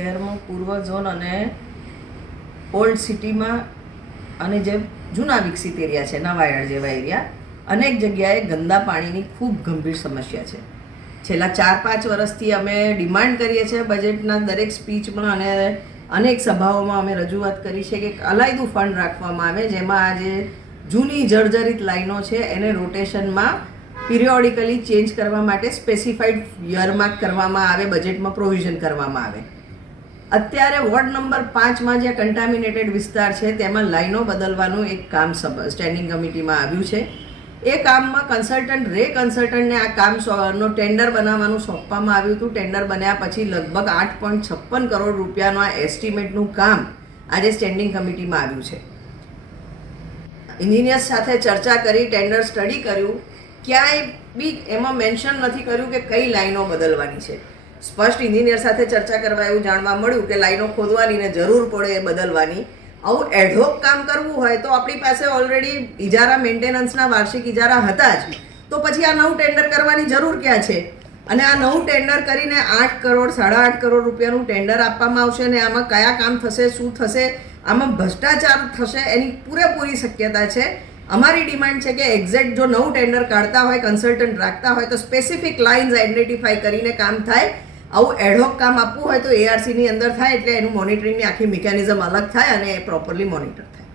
Silver zone અને old સિટીમાં અને જે જૂના વિકસિત એરિયા છે નવાયડ જેવા એરિયા, અનેક જગ્યાએ ગંદા પાણીની ખૂબ ગંભીર સમસ્યા છે. છેલ્લા ચાર પાંચ વર્ષથી અમે ડિમાન્ડ કરીએ છીએ બજેટના દરેક સ્પીચમાં અને અનેક સભાઓમાં અમે રજૂઆત કરી છે કે અલાયદું ફંડ રાખવામાં આવે, જેમાં આજે જૂની જર્જરિત લાઈનો છે, એને રોટેશનમાં પિરિયોડિકલી ચેન્જ કરવા માટે સ્પેસિફાઈડ યરમાં કરવામાં આવે, બજેટમાં પ્રોવિઝન કરવામાં આવે. અત્યારે વોર્ડ નંબર પાંચમાં જે કન્ટામિનેટેડ વિસ્તાર છે, તેમાં લાઈનો બદલવાનું એક કામ સબ સ્ટેન્ડિંગ કમિટીમાં આવ્યું છે. એ કામમાં કન્સલ્ટન્ટ રે કન્સલ્ટન્ટને આ કામ નો ટેન્ડર બનાવવાનું સોંપવામાં આવ્યું હતું. ટેન્ડર બન્યા પછી લગભગ આઠ પોઈન્ટ છપ્પન કરોડ રૂપિયાનું આ એસ્ટિમેટનું કામ આજે સ્ટેન્ડિંગ કમિટીમાં આવ્યું છે. એન્જિનિયર્સ સાથે ચર્ચા કરી ટેન્ડર સ્ટડી કર્યું. ક્યાંય બી એમાં મેન્શન નથી કર્યું કે કઈ લાઈનો બદલવાની છે. સ્પષ્ટ એન્જિનિયર સાથે ચર્ચા કરવા એવું જાણવા મળ્યું કે લાઈનો ખોદવાની ને જરૂર પડે એ બદલવાની. આવું એડહોક કામ કરવું હોય તો આપણી પાસે ઓલરેડી ઇજારા મેન્ટેનન્સના વાર્ષિક ઇજારા હતા જ. તો પછી આ નવું ટેન્ડર કરવાની જરૂર ક્યાં છે? અને આ નવું ટેન્ડર કરીને આઠ કરોડ, સાડા આઠ કરોડ રૂપિયાનું ટેન્ડર આપવામાં આવશે અને આમાં કયા કામ થશે, શું થશે, આમાં ભ્રષ્ટાચાર થશે એની પૂરેપૂરી શક્યતા છે. અમારી ડિમાન્ડ છે કે એક્ઝેક્ટ જો નવું ટેન્ડર કાઢતા હોય કન્સલ્ટન્ટ રાખતા હોય તો સ્પેસિફિક લાઇન્સ આઈડેન્ટિફાઈ કરીને કામ થાય. આવું એડહોક કામ આપવું હોય તો એઆરસીની અંદર થાય એટલે એનું મોનિટરિંગની આખી મિકેનિઝમ અલગ થાય અને એ પ્રોપરલી મોનિટર થાય.